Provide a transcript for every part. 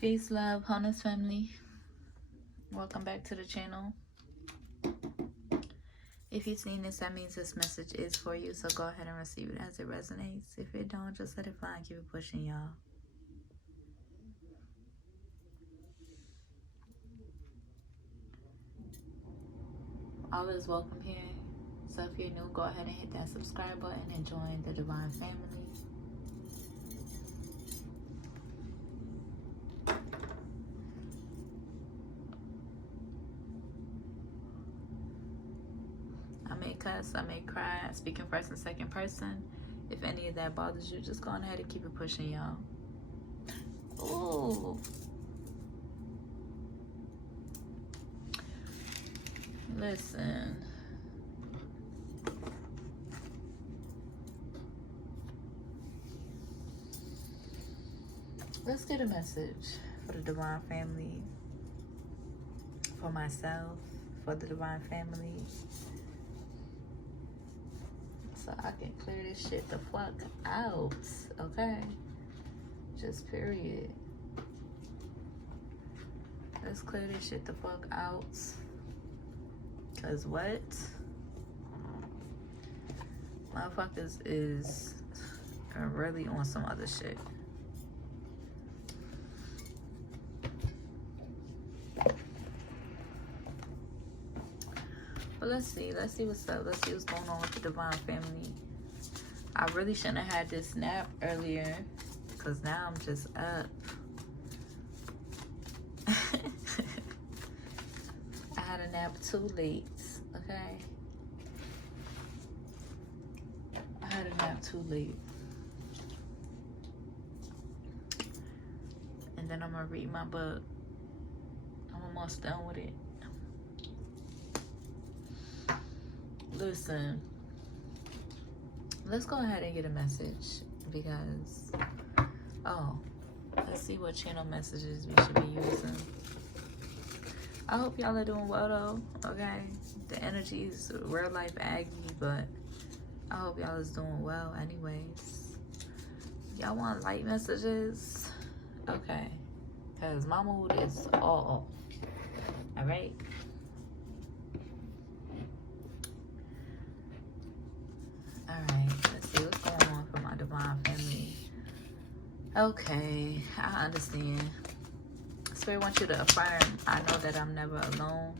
Peace, love, wholeness, family. Welcome back to the channel. If you've seen this, that means this message is for you. So go ahead and receive it as it resonates. If it don't, just let it fly and keep it pushing, y'all. All is welcome here. So if you're new, go ahead and hit that subscribe button and join the divine family. I may cuss, I may cry, I speak in first and second person. If any of that bothers you, just go on ahead and keep it pushing, y'all. Ooh. Listen. Let's get a message for the divine family, for myself, for the divine family, so I can clear this shit the fuck out, okay? Just period. Let's clear this shit the fuck out. Cause what? Motherfuckers is really on some other shit. But let's see what's up. Let's see what's going on with the divine family. I really shouldn't have had this nap earlier, because now I'm just up. I had a nap too late, okay? I had a nap too late. And then I'm gonna read my book. I'm almost done with it. Listen, let's go ahead and get a message, because let's see what channel messages we should be using. I hope y'all are doing well though, okay? The energy is real life Aggie, but I hope y'all is doing well anyways. Y'all want light messages? Okay, because my mood is all off. All right. Alright, let's see what's going on for my divine family. Okay, I understand. Spirit wants you to affirm, I know that I'm never alone.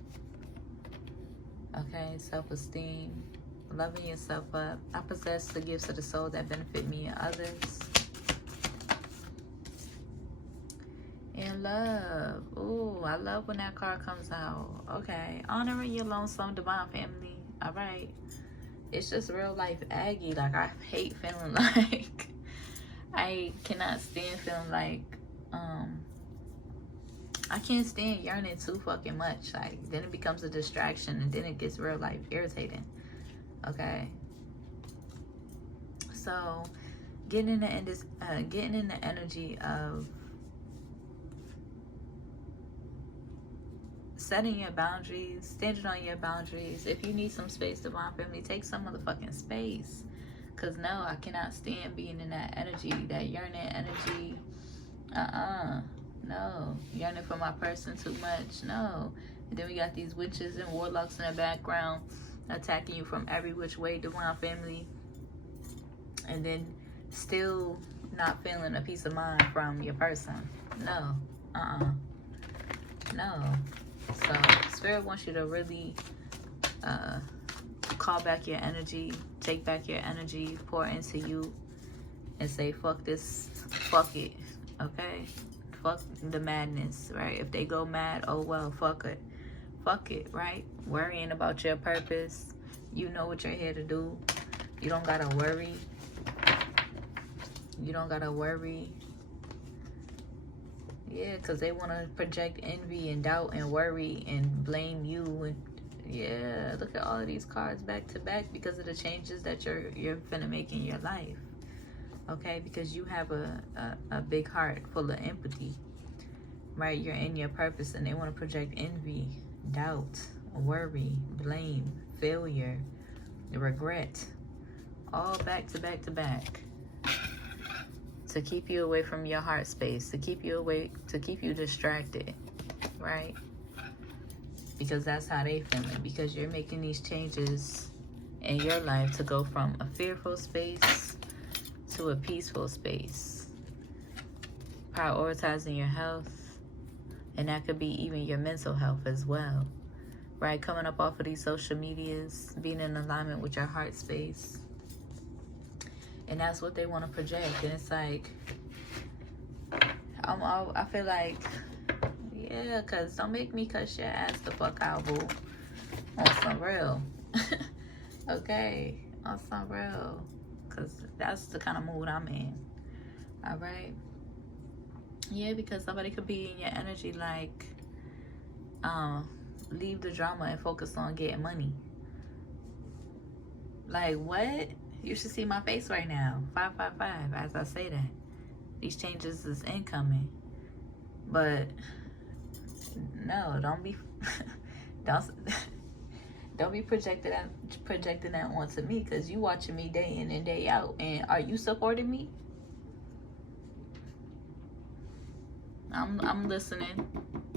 Okay, self-esteem, loving yourself up. I possess the gifts of the soul that benefit me and others. And love. Ooh, I love when that card comes out. Okay, honoring your lonesome divine family. Alright. It's just real life Aggie. Like, I hate feeling like I cannot stand feeling like I can't stand yearning too fucking much. Like, then it becomes a distraction, and then it gets real life irritating. Okay, so getting in the energy of setting your boundaries, standing on your boundaries. If you need some space, divine family, take some motherfucking space. Cause no, I cannot stand being in that energy, that yearning energy. No, yearning for my person too much. No. And then we got these witches and warlocks in the background attacking you from every which way, divine family. And then still not feeling a peace of mind from your person. No. No. So Spirit wants you to really call back your energy, take back your energy, pour into you, and say, fuck this, fuck it, okay? Fuck the madness, right? If they go mad, oh well, fuck it, right? Worrying about your purpose. You know what you're here to do. You don't gotta worry. You don't gotta worry. Yeah, because they want to project envy and doubt and worry and blame you. And yeah, look at all of these cards back to back because of the changes that you're finna make in your life. Okay, because you have a big heart full of empathy, right? You're in your purpose, and they want to project envy, doubt, worry, blame, failure, regret, all back to back to back. to keep you away from your heart space, to keep you away, to keep you distracted, right? Because that's how they feeling, because you're making these changes in your life to go from a fearful space to a peaceful space, prioritizing your health, and that could be even your mental health as well, right? Coming up off of these social medias, being in alignment with your heart space. And that's what they want to project. And it's like, I feel like, yeah, because don't make me cuss your ass the fuck out, boo. On some real. Okay, on some real. Because that's the kind of mood I'm in. All right? Yeah, because somebody could be in your energy like, leave the drama and focus on getting money. Like, what? You should see my face right now. 555, as I say that. These changes is incoming. But, no, don't be... don't be projecting that onto me, because you watching me day in and day out. And are you supporting me? I'm listening.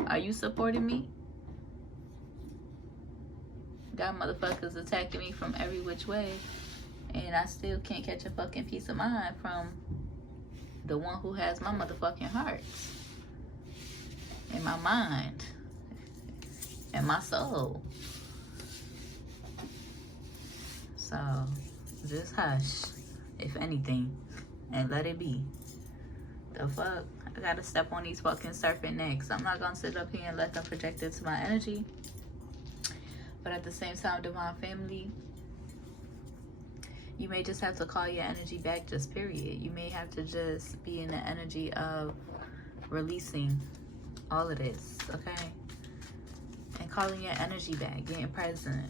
Are you supporting me? Got motherfuckers attacking me from every which way, and I still can't catch a fucking peace of mind from the one who has my motherfucking heart and my mind and my soul. So just hush, if anything, and let it be. The fuck? I gotta step on these fucking serpent necks. I'm not gonna sit up here and let them project into my energy. But at the same time, divine family, you may just have to call your energy back, just period. You may have to just be in the energy of releasing all of this, okay? And calling your energy back, getting present.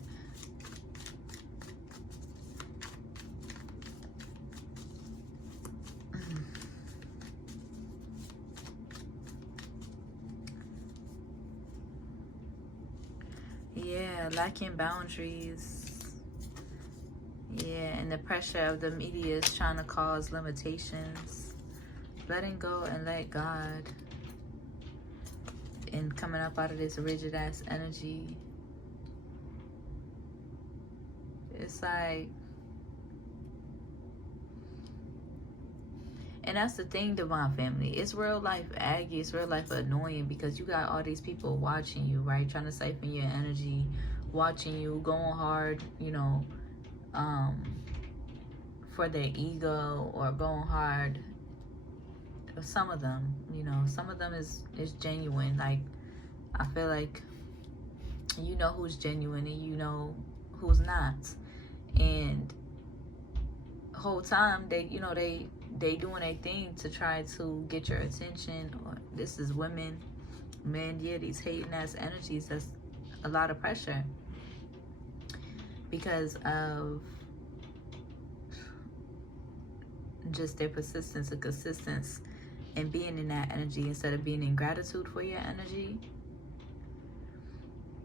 Yeah, lacking boundaries. Yeah, and the pressure of the media is trying to cause limitations. Letting go and let God. And coming up out of this rigid ass energy. It's like, and that's the thing, divine family. It's real life aggy. It's real life annoying, because you got all these people watching you, right? Trying to siphon your energy, watching you, going hard, you know, for their ego, or going hard. Some of them, you know, some of them is genuine. Like, I feel like you know who's genuine and you know who's not. And the whole time they, you know, they doing a thing to try to get your attention. Or this is women, men, yeah, these hating ass energies. That's a lot of pressure because of just their persistence and consistency and being in that energy instead of being in gratitude for your energy.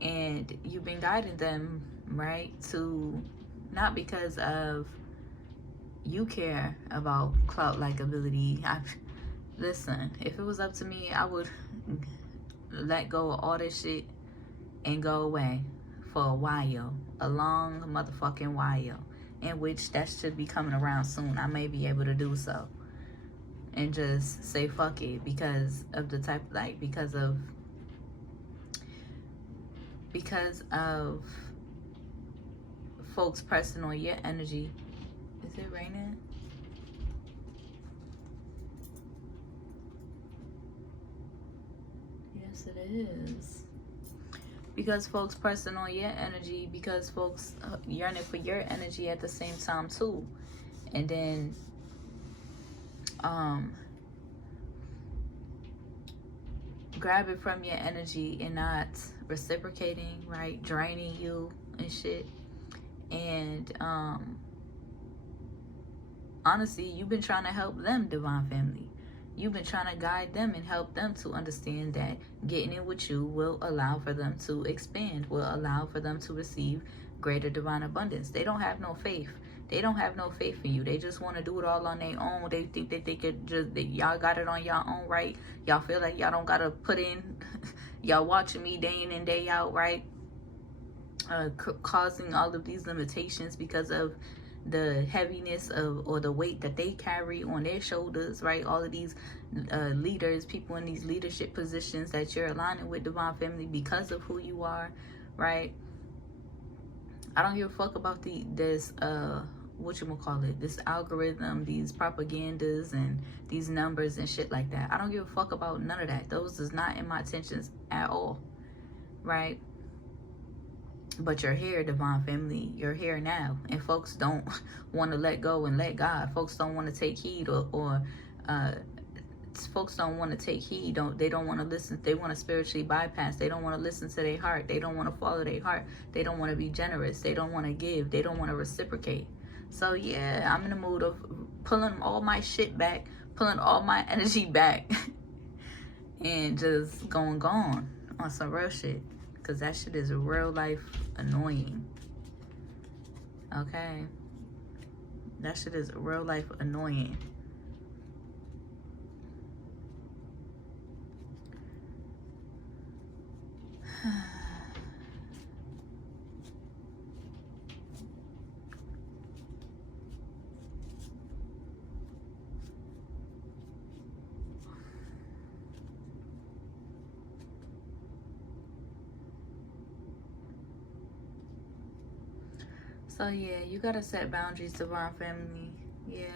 And you've been guiding them, right, to not because of you care about clout like ability. Listen, if it was up to me, I would let go of all this shit and go away for a while, a long motherfucking while, in which that should be coming around soon. I may be able to do so and just say fuck it because of the type, like, because of folks pressing on your energy. Is it raining? Yes, it is. Because folks pressing on your energy, because folks yearning for your energy at the same time too. And then grabbing from your energy and not reciprocating, right? Draining you and shit. And honestly, you've been trying to help them, divine family. You've been trying to guide them and help them to understand that getting in with you will allow for them to expand, will allow for them to receive greater divine abundance. They don't have no faith They don't have no faith in you. They just want to do it all on their own. They think that they could just, y'all got it on y'all own, right? Y'all feel like y'all don't got to put in, y'all watching me day in and day out, right? Causing all of these limitations because of the heaviness of, or the weight that they carry on their shoulders, right? All of these leaders, people in these leadership positions that you're aligning with, divine family, because of who you are, right? I don't give a fuck about this this algorithm, these propagandas and these numbers and shit like that. I don't give a fuck about none of that. Those is not in my intentions at all, right? But you're here, divine family. You're here now, and folks don't want to let go and let God. Folks don't want to take heed, or folks don't want to take heed. They don't want to listen. They want to spiritually bypass. They don't want to listen to their heart. They don't want to follow their heart. They don't want to be generous. They don't want to give. They don't want to reciprocate. So yeah, I'm in the mood of pulling all my shit back, pulling all my energy back, and just going gone on some real shit. Because that shit is real life annoying. Okay? That shit is real life annoying. So yeah, you gotta set boundaries, divine family. Yeah.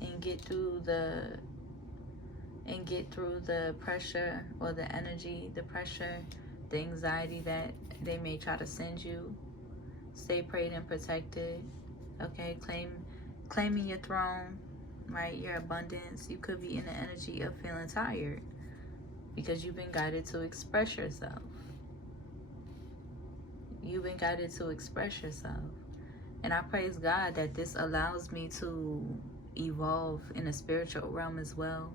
And get through the pressure, or the energy, the pressure, the anxiety that they may try to send you. Stay prayed and protected. Okay, claiming your throne, right? Your abundance. You could be in the energy of feeling tired because you've been guided to express yourself. You've been guided to express yourself. And I praise God that this allows me to evolve in the spiritual realm as well,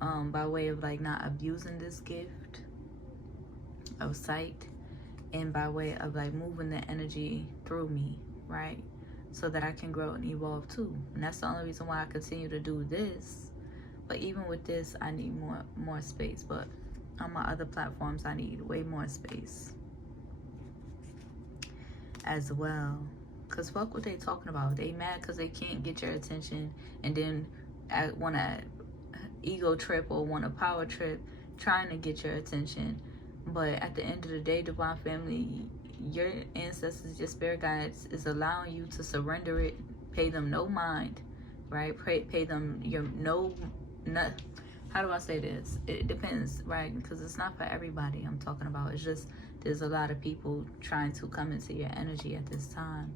by way of like not abusing this gift of sight, and by way of like moving the energy through me, right? So that I can grow and evolve too. And that's the only reason why I continue to do this. But even with this, I need more space. But on my other platforms, I need way more space as well. Because fuck what they talking about. They mad because they can't get your attention, and then want to ego trip or want to power trip trying to get your attention. But at the end of the day, divine family, your ancestors, your spirit guides is allowing you to surrender it, pay them no mind, right? Pay them your how do I say this? It depends, right? Because it's not for everybody I'm talking about. It's just there's a lot of people trying to come into your energy at this time.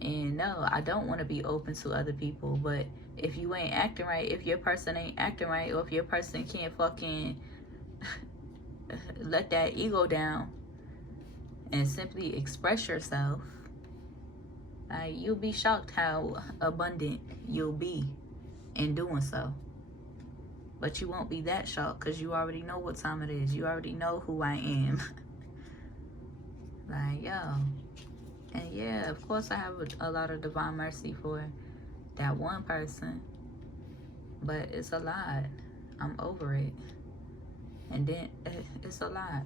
And no, I don't want to be open to other people, but if you ain't acting right, if your person ain't acting right, or if your person can't fucking let that ego down and simply express yourself, you'll be shocked how abundant you'll be in doing so. But you won't be that shocked because you already know what time it is. You already know who I am. Like, yo. And yeah, of course I have a lot of divine mercy for that one person. But it's a lot. I'm over it. And then it's a lot.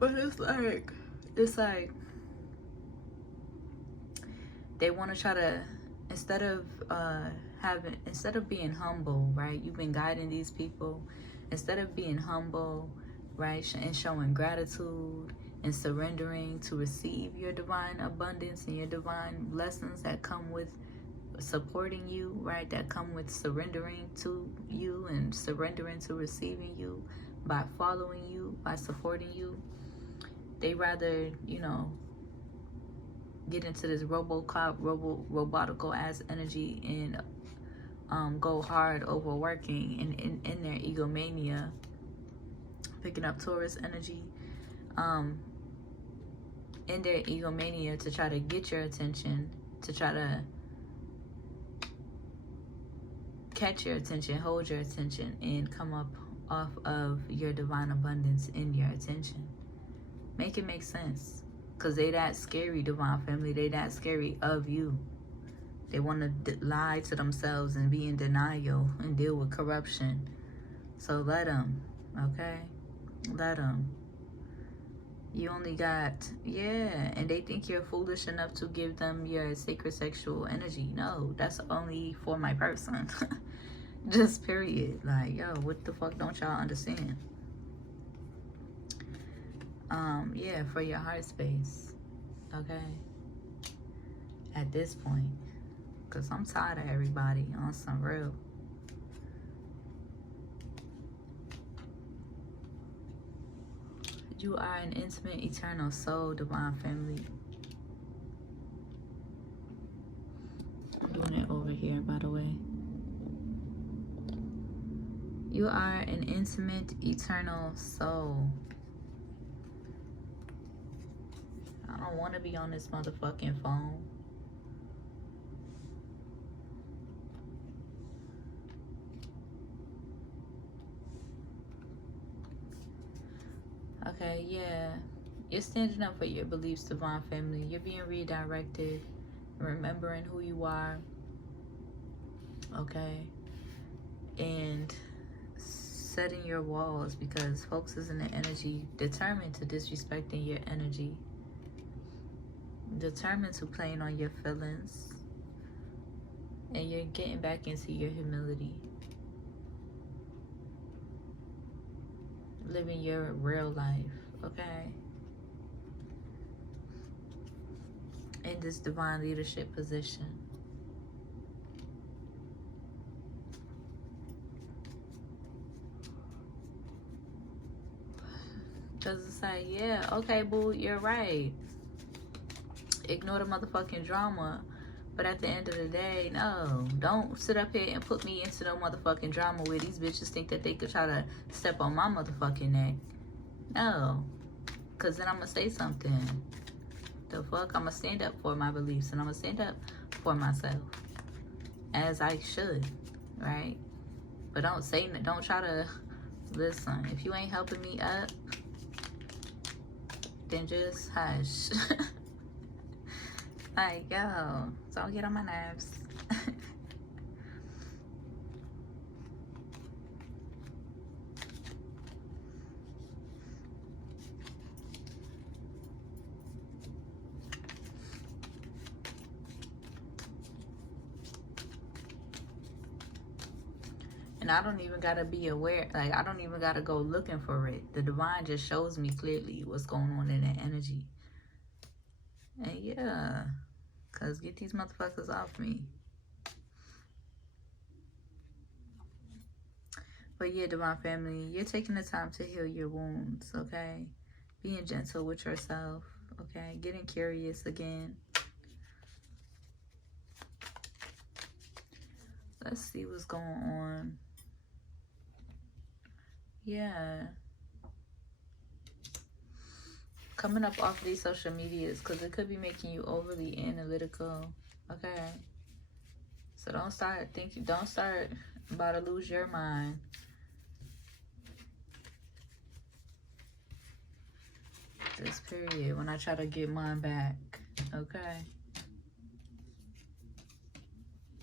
But it's like they want to try to, instead of being humble, right? You've been guiding these people. Instead of being humble, right, and showing gratitude and surrendering to receive your divine abundance and your divine blessings that come with supporting you, right, that come with surrendering to you and surrendering to receiving you, by following you, by supporting you, they rather, get into this robotical ass energy and go hard overworking in their egomania, picking up Taurus energy, in their egomania to try to get your attention, to try to catch your attention, hold your attention, and come up off of your divine abundance in your attention. Make it make sense. Because they that scary, divine family. They that scary of you. They want to lie to themselves and be in denial and deal with corruption. So let them, okay? Let them. You only got, yeah, and they think you're foolish enough to give them your sacred sexual energy. No, that's only for my person. Just period. Like, yo, what the fuck don't y'all understand? Yeah, for your heart space, okay? At this point, because I'm tired of everybody on some real. You are an intimate, eternal soul, divine family. I'm doing it over here, by the way. You are an intimate, eternal soul. I don't want to be on this motherfucking phone. Okay, yeah. You're standing up for your beliefs, divine family. You're being redirected, remembering who you are. Okay. And setting your walls, because folks is in the energy determined to disrespecting your energy. Determined to playing on your feelings. And you're getting back into your humility. Living your real life, okay? In this divine leadership position. Because it's like, yeah, okay, boo, you're right. Ignore the motherfucking drama. But at the end of the day, no. Don't sit up here and put me into no motherfucking drama where these bitches think that they could try to step on my motherfucking neck. No. Because then I'm going to say something. The fuck? I'm going to stand up for my beliefs. And I'm going to stand up for myself. As I should. Right? But don't try to... Listen, if you ain't helping me up, then just hush. Like, yo, don't get on my nerves. And I don't even gotta be aware, like, I don't even gotta go looking for it. The divine just shows me clearly what's going on in that energy. And yeah, because get these motherfuckers off me. But yeah, divine family, you're taking the time to heal your wounds, okay? Being gentle with yourself, okay? Getting curious again. Let's see what's going on. Yeah. Coming up off these social medias, because it could be making you overly analytical, okay? So don't start about to lose your mind. This period, when I try to get mine back, okay?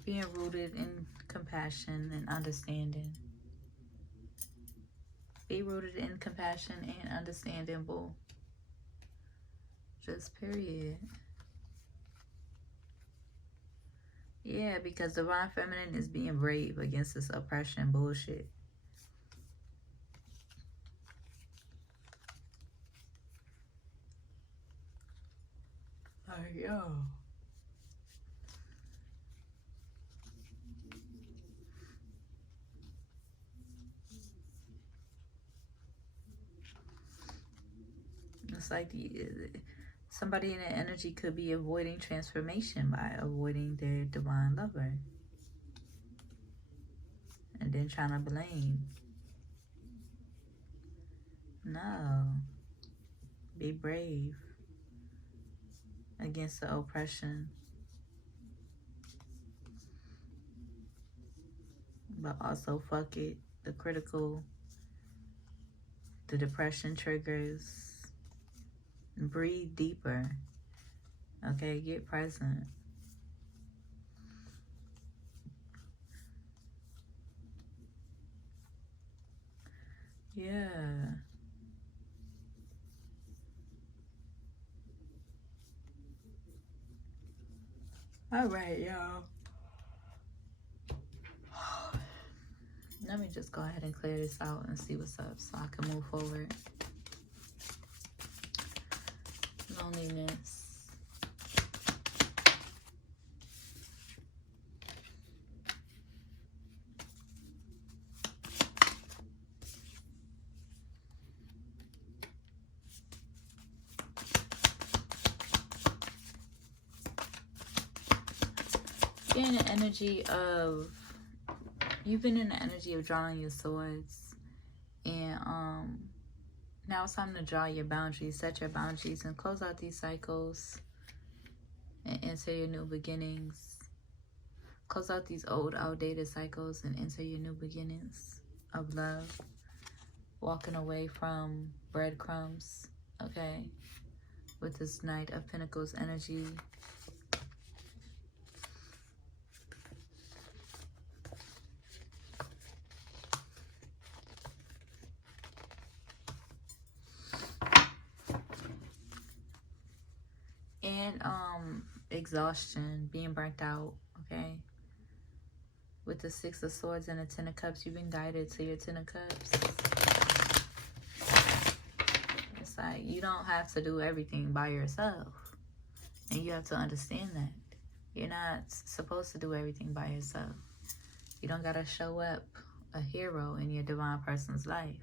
Being rooted in compassion and understanding. Be rooted in compassion and understanding, boo. Just period. Yeah, because divine feminine is being brave against this oppression bullshit. Yo. It's like somebody in the energy could be avoiding transformation by avoiding their divine lover. And then trying to blame. No. Be brave against the oppression. but also fuck it. The critical, the depression triggers. Breathe deeper. Okay, get present. Yeah. All right, y'all. Let me just go ahead and clear this out and see what's up so I can move forward. Loneliness. You've been in the energy of drawing your swords, and now it's time to draw your boundaries, set your boundaries, and close out these cycles and enter your new beginnings. Close out these old, outdated cycles and enter your new beginnings of love. Walking away from breadcrumbs, okay, with this Knight of Pentacles energy. And exhaustion, being burnt out, okay? With the Six of Swords and the Ten of Cups, you've been guided to your Ten of Cups. It's like you don't have to do everything by yourself. And you have to understand that. You're not supposed to do everything by yourself. You don't gotta show up a hero in your divine person's life.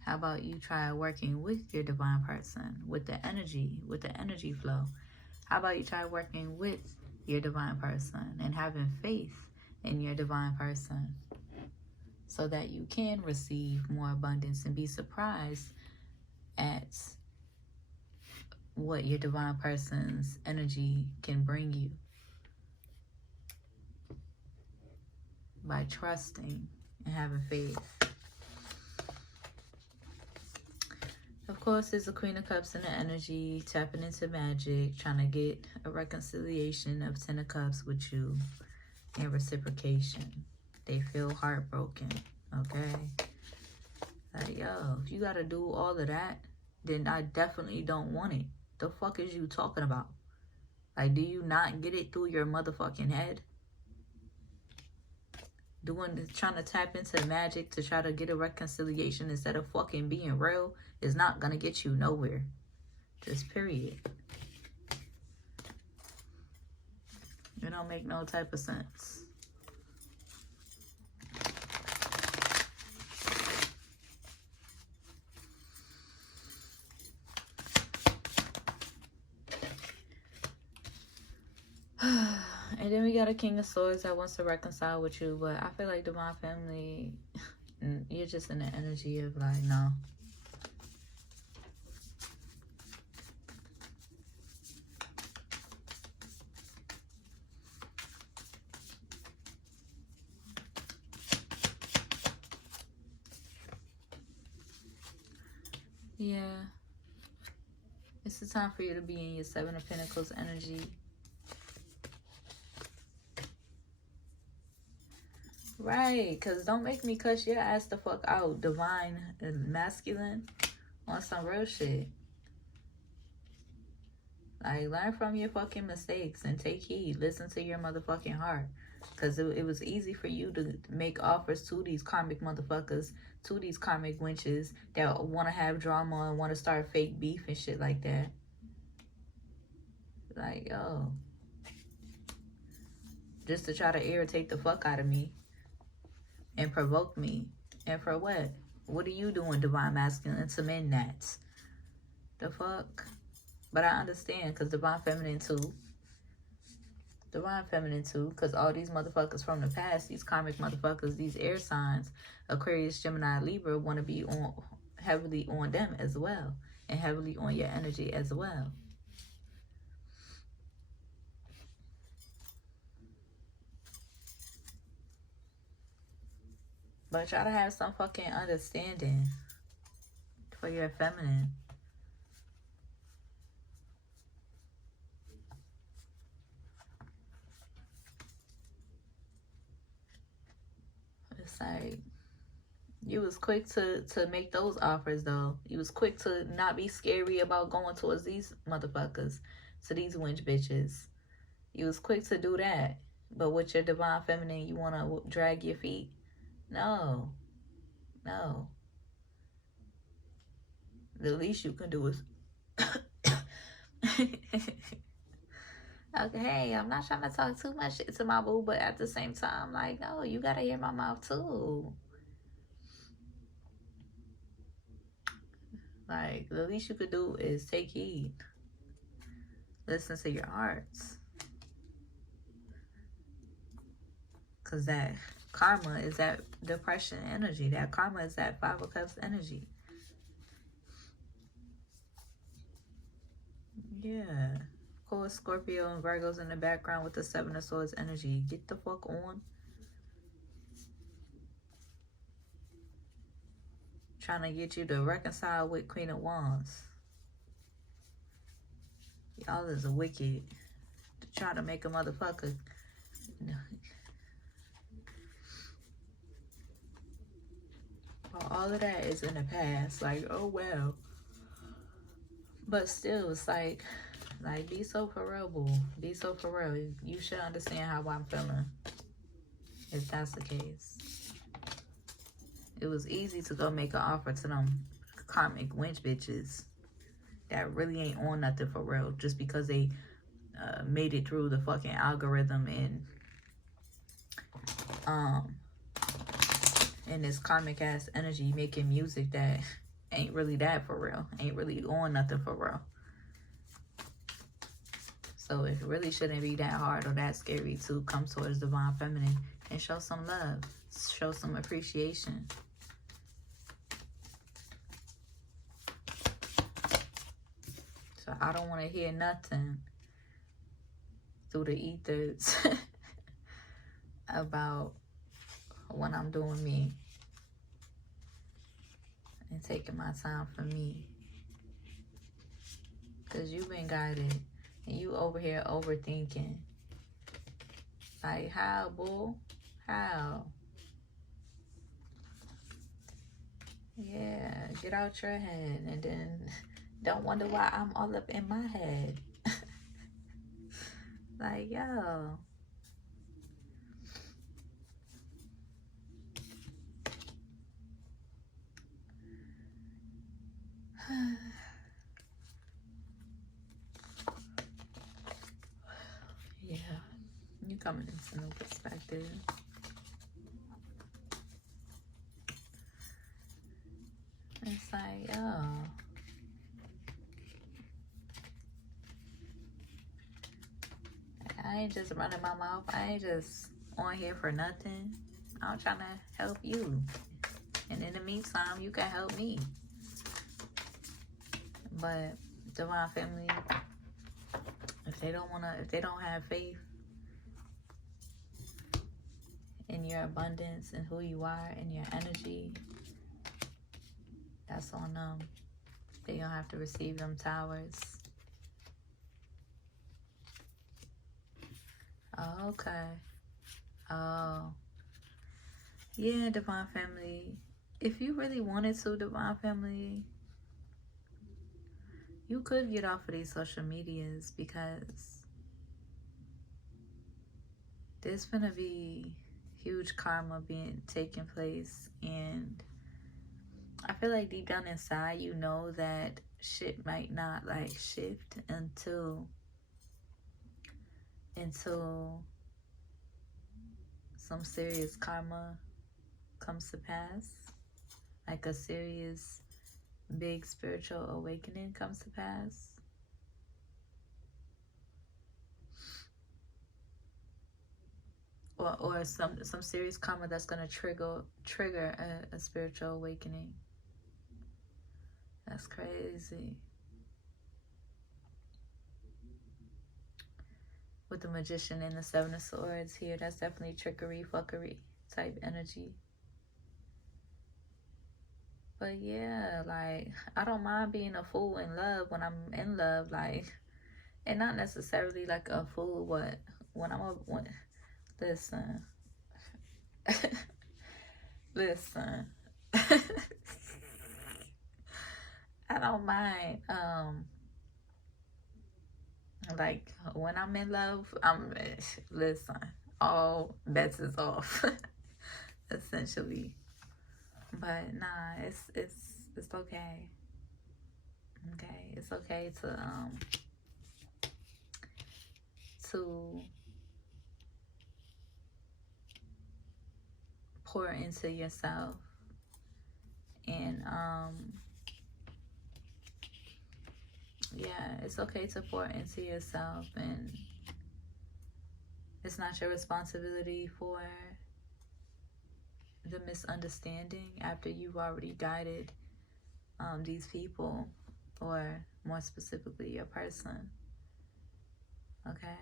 How about you try working with your divine person, with the energy flow? How about you try working with your divine person and having faith in your divine person so that you can receive more abundance and be surprised at what your divine person's energy can bring you by trusting and having faith. Of course, there's the Queen of Cups in the energy, tapping into magic, trying to get a reconciliation of Ten of Cups with you and reciprocation. They feel heartbroken, okay? Like, yo, if you got to do all of that, then I definitely don't want it. The fuck is you talking about? Like, do you not get it through your motherfucking head? Trying to tap into magic to try to get a reconciliation instead of fucking being real is not gonna get you nowhere. Just period. It don't make no type of sense. And then we got a King of Swords that wants to reconcile with you, but I feel like Divine Family, you're just in the energy of like, no. Yeah. It's the time for you to be in your Seven of Pentacles energy. Right, because don't make me cuss your ass the fuck out, divine and masculine, on some real shit. Like, learn from your fucking mistakes and take heed. Listen to your motherfucking heart. Because it was easy for you to make offers to these karmic motherfuckers, to these karmic wenches that want to have drama and want to start fake beef and shit like that. Like, yo. Just to try to irritate the fuck out of me. And provoke me. And for what? What are you doing, divine masculine, to men that? The fuck? But I understand, because divine feminine too. Divine feminine too, because all these motherfuckers from the past, these karmic motherfuckers, these air signs, Aquarius, Gemini, Libra, want to be on heavily on them as well. And heavily on your energy as well. But try to have some fucking understanding for your feminine. It's like you was quick to make those offers though. You was quick to not be scary about going towards these motherfuckers, to these wench bitches. You was quick to do that. But with your divine feminine, you want to drag your feet? No. No. The least you can do is okay, hey, I'm not trying to talk too much to my boo, but at the same time, like, no, you gotta hear my mouth too. Like, the least you could do is take heed. Listen to your hearts. Because that karma is that depression energy. That karma is that Five of Cups energy. Yeah. Of course, Scorpio and Virgo's in the background with the Seven of Swords energy. Get the fuck on. Trying to get you to reconcile with Queen of Wands. Y'all is a wicked. Trying to make a motherfucker. All of that is in the past. Like, oh well. But still, it's like be so for real, boo. Be so for real. You should understand how I'm feeling. If that's the case. It was easy to go make an offer to them karmic wench bitches that really ain't on nothing for real. Just because they made it through the fucking algorithm and this karmic ass energy making music that ain't really that for real. Ain't really on nothing for real. So it really shouldn't be that hard or that scary to come towards divine feminine and show some love. Show some appreciation. So I don't want to hear nothing through the ethers about when I'm doing me and taking my time for me. Because you've been guided and you over here overthinking. Like, how, boo? How? Yeah, get out your head and then don't wonder why I'm all up in my head. Like, yo. Yeah, you coming into new perspective. It's like, yo. I ain't just running my mouth. I ain't just on here for nothing. I'm trying to help you. And in the meantime, you can help me. But divine family, if they don't have faith in your abundance and who you are and your energy, that's on them. They don't have to receive them towers. Oh, okay. Oh. Yeah, divine family. If you really wanted to, divine family, you could get off of these social medias because there's gonna be huge karma taking place, and I feel like deep down inside you know that shit might not like shift until some serious karma comes to pass, like a serious big spiritual awakening comes to pass. Or some serious karma that's gonna trigger a spiritual awakening. That's crazy. With the Magician and the Seven of Swords here, that's definitely trickery, fuckery type energy. But yeah, like, I don't mind being a fool in love when I'm in love, like, and not necessarily like a fool, but when I'm a, when, listen, listen, I don't mind, like, when I'm in love, listen, all bets is off, essentially. But nah, it's okay. Okay, it's okay to pour into yourself, and yeah, it's okay to pour into yourself, and it's not your responsibility for the misunderstanding after you've already guided these people, or more specifically your person. Okay,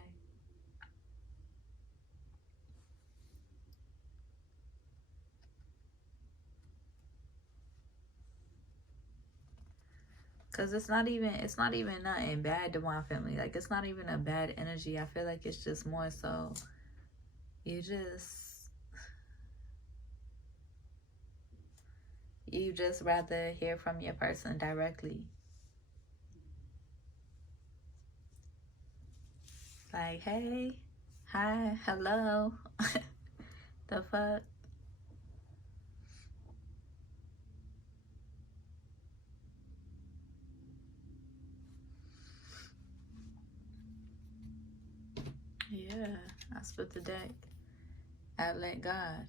because it's not even nothing bad to my family. Like, it's not even a bad energy. I feel like it's just more so you just rather hear from your person directly. Like, hey, hi, hello. The fuck. Yeah, I split the deck. I let God.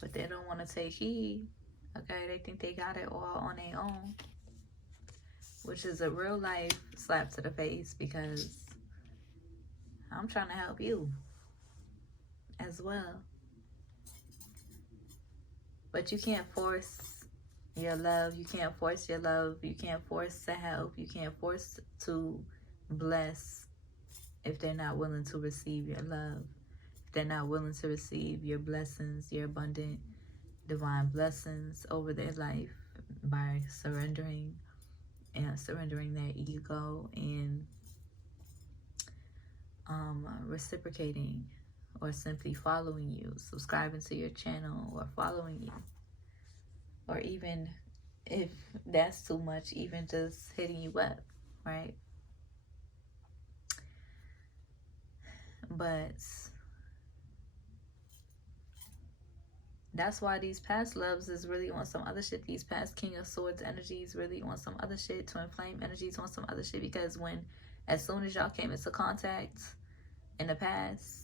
But they don't want to take heed. Okay, they think they got it all on their own, which is a real life slap to the face, because I'm trying to help you as well. But you can't force your love. You can't force your love. You can't force to help. You can't force to bless if they're not willing to receive your love. If they're not willing to receive your blessings, your abundant divine blessings over their life by surrendering their ego, and reciprocating, or simply following you, subscribing to your channel, or following you, or even if that's too much, even just hitting you up, right? But that's why these past loves is really on some other shit. These past King of Swords energies really on some other shit. Twin Flame energies on some other shit, because as soon as y'all came into contact in the past,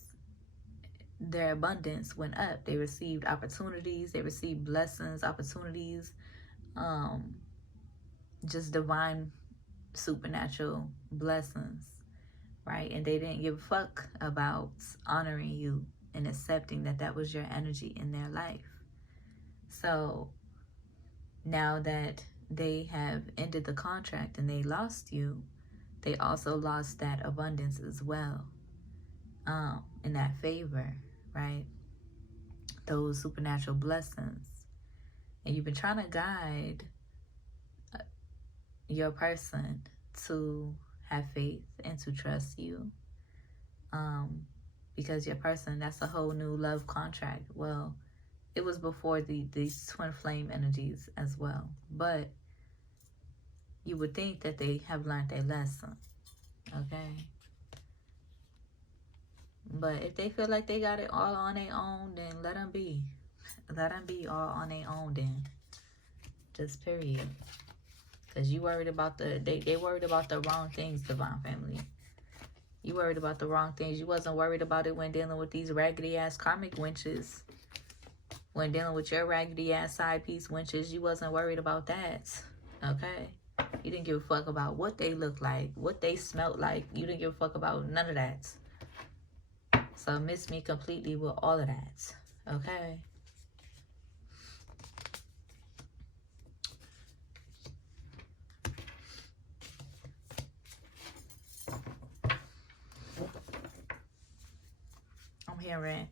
their abundance went up. They received opportunities. They received blessings, opportunities, just divine, supernatural blessings, right? And they didn't give a fuck about honoring you and accepting that was your energy in their life. So now that they have ended the contract and they lost you, they also lost that abundance as well, and that favor, right? Those supernatural blessings. And you've been trying to guide your person to have faith and to trust you, because your person, that's a whole new love contract. Well, it was before these twin flame energies as well, but you would think that they have learned their lesson. Okay, but if they feel like they got it all on their own, then let them be all on their own, then just period. Because you worried about they worried about the wrong things, divine family. You worried about the wrong things. You wasn't worried about it when dealing with these raggedy ass karmic wenches. When dealing with your raggedy ass side piece wenches, you wasn't worried about that. Okay? You didn't give a fuck about what they looked like, what they smelled like. You didn't give a fuck about none of that. So miss me completely with all of that. Okay? I'm hearing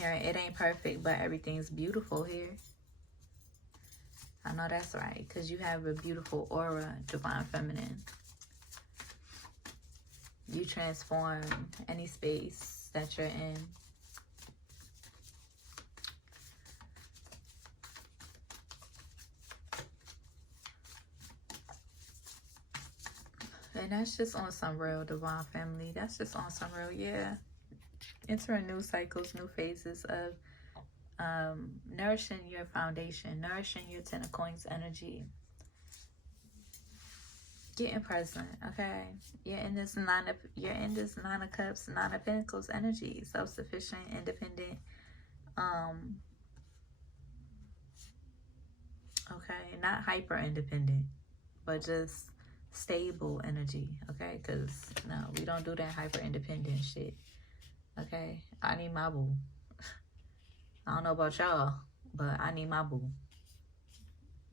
hearing it ain't perfect, but everything's beautiful here. I know that's right, because you have a beautiful aura, Divine Feminine. You transform any space that you're in. And that's just on some real, Divine Family. That's just on some real, yeah. Entering new cycles, new phases of nourishing your foundation, nourishing your Ten of Coins energy. Getting present, okay? You're in this Nine of Cups, Nine of Pentacles energy. Self-sufficient, independent. Okay, not hyper independent, but just stable energy, okay? Because no, we don't do that hyper independent shit. Okay, I need my boo. I don't know about y'all, but I need my boo.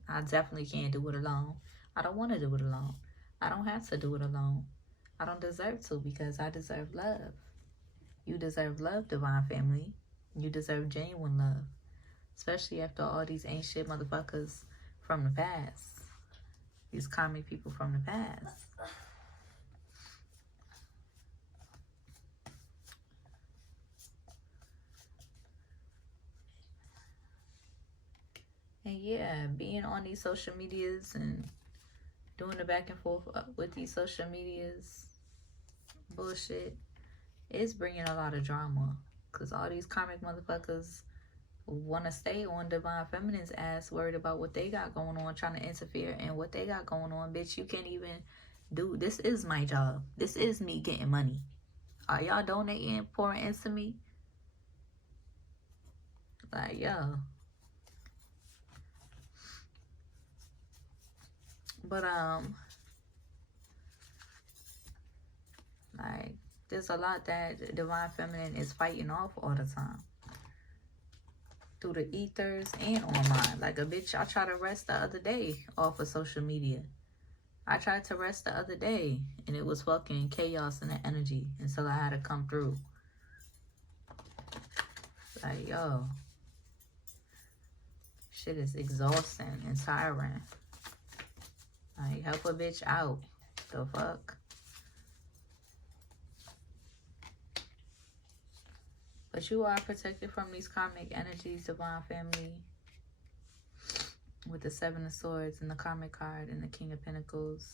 I definitely can't do it alone. I don't want to do it alone. I don't have to do it alone. I don't deserve to, because I deserve love. You deserve love, Divine Family. You deserve genuine love. Especially after all these ancient motherfuckers from the past. These karmic people from the past. And yeah, being on these social medias and doing the back and forth with these social medias bullshit is bringing a lot of drama. Because all these karmic motherfuckers want to stay on Divine Feminine's ass, worried about what they got going on, trying to interfere in what they got going on. Bitch, you can't even do, this is my job. This is me getting money. Are y'all donating, pouring into me? Like, yo. But, like, there's a lot that Divine Feminine is fighting off all the time. Through the ethers and online. Like a bitch, I tried to rest the other day off of social media. I tried to rest the other day, and it was fucking chaos in the energy until I had to come through. Like, yo. Shit is exhausting and tiring. Like, help a bitch out. The fuck? But you are protected from these karmic energies, Divine Family. With the Seven of Swords and the Karmic card and the King of Pentacles.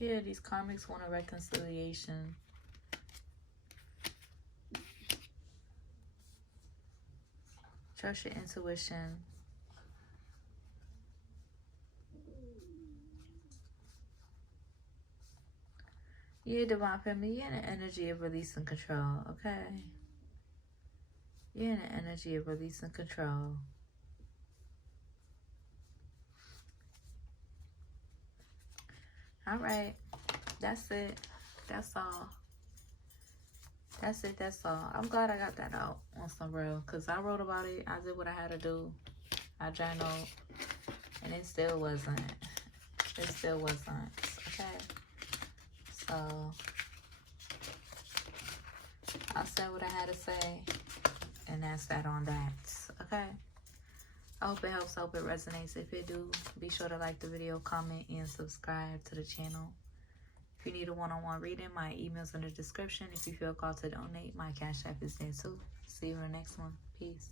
Yeah, these karmics want a reconciliation. Trust your intuition. Yeah, Divine Family, you're in the energy of release and control, okay? You're in the energy of release and control. All right. That's it. That's all. That's it. That's all. I'm glad I got that out on some real. Because I wrote about it. I did what I had to do. I journaled. And it still wasn't. It still wasn't. Okay. So, I said what I had to say. And that's that on that. Okay. I hope it helps. I hope it resonates. If it do, be sure to like the video, comment, and subscribe to the channel. If you need a one-on-one reading, my email's in the description. If you feel called to donate, my Cash App is there too. See you in the next one. Peace.